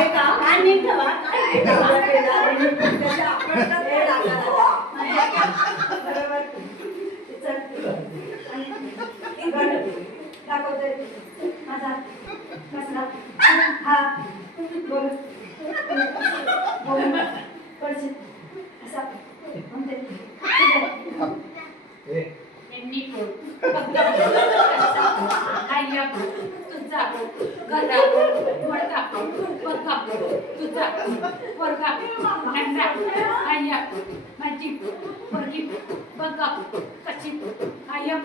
आहे का आणि ठेवा काय बरोबर दाखवतोय माझा कसला हा बोल बोल पडशील असा म्हणते यांनी आया तुझा गदा वडका वडका तुझा वडका नंदा आया माझी वडकी बघा कशी आया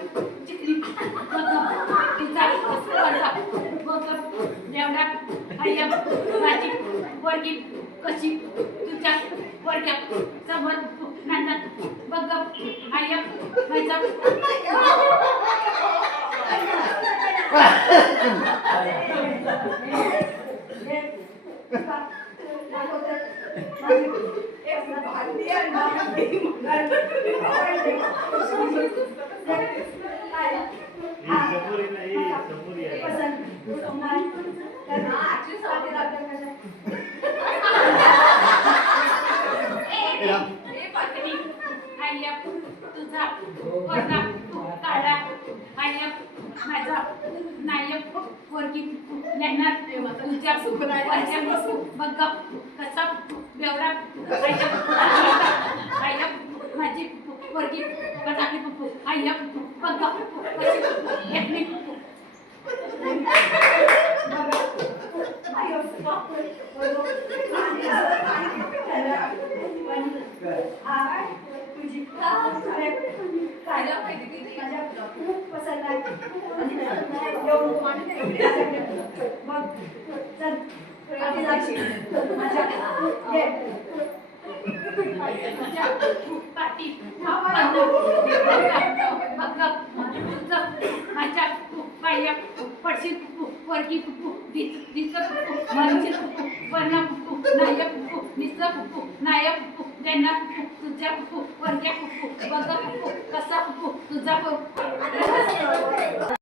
चिकली बघा तुझा वडका बघा देवडा आया माझी वडकी कशी तुझा वडक्या समोर नंदा बघा आया माझा तुझा वरना काढा आय्या माझा नायक वरकी लेणार तुझ्या वरच्या बघा कसा बेवडा आय्या माझी वरकी कटाकी आय्या बघा कशी घेतली माझ्या पाया पडशील वरकी नायक नायक त्यांना तुझ्या वरक्या बघा कसा तुझा